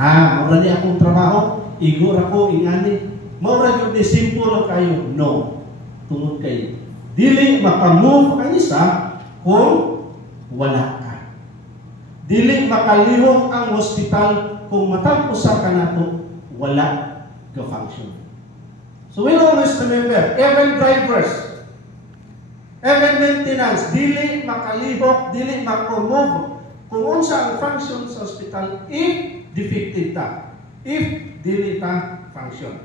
Maura ni akong trabaho, igor ako, ingani. Maura yung di simple kayo. No. Tungod kayo. Dili makamove ang isa kung wala ka. Dili makalihok ang hospital kung matag-usa ka na to, wala ka function. So we always remember, even drivers, even maintenance, dili makalihok, dili makamove kung unsa ang function sa hospital if defective ta, if dili ta function.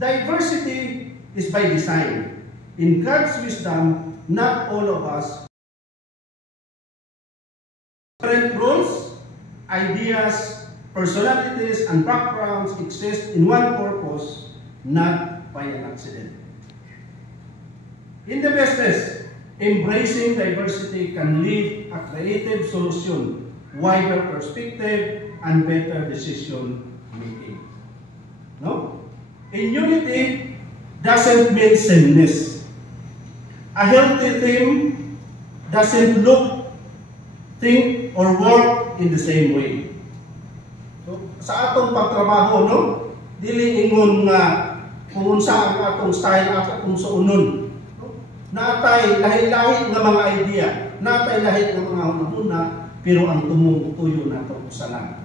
Diversity is by design. In God's wisdom, not all of us different rules, ideas, personalities, and backgrounds exist in one purpose, not by an accident. In the business, embracing diversity can lead a creative solution, wider perspective, and better decision making. No? In unity doesn't mean sameness. A healthy team doesn't look, think, or work in the same way. So, sa atong pagtrabaho, no? Dili ingon nga kung unsa ang atong style atong suunon. No? Natay lahi-lahi nga mga idea, natay lahi nga mga hunahuna, pero ang tumong tuyo nato usa lang.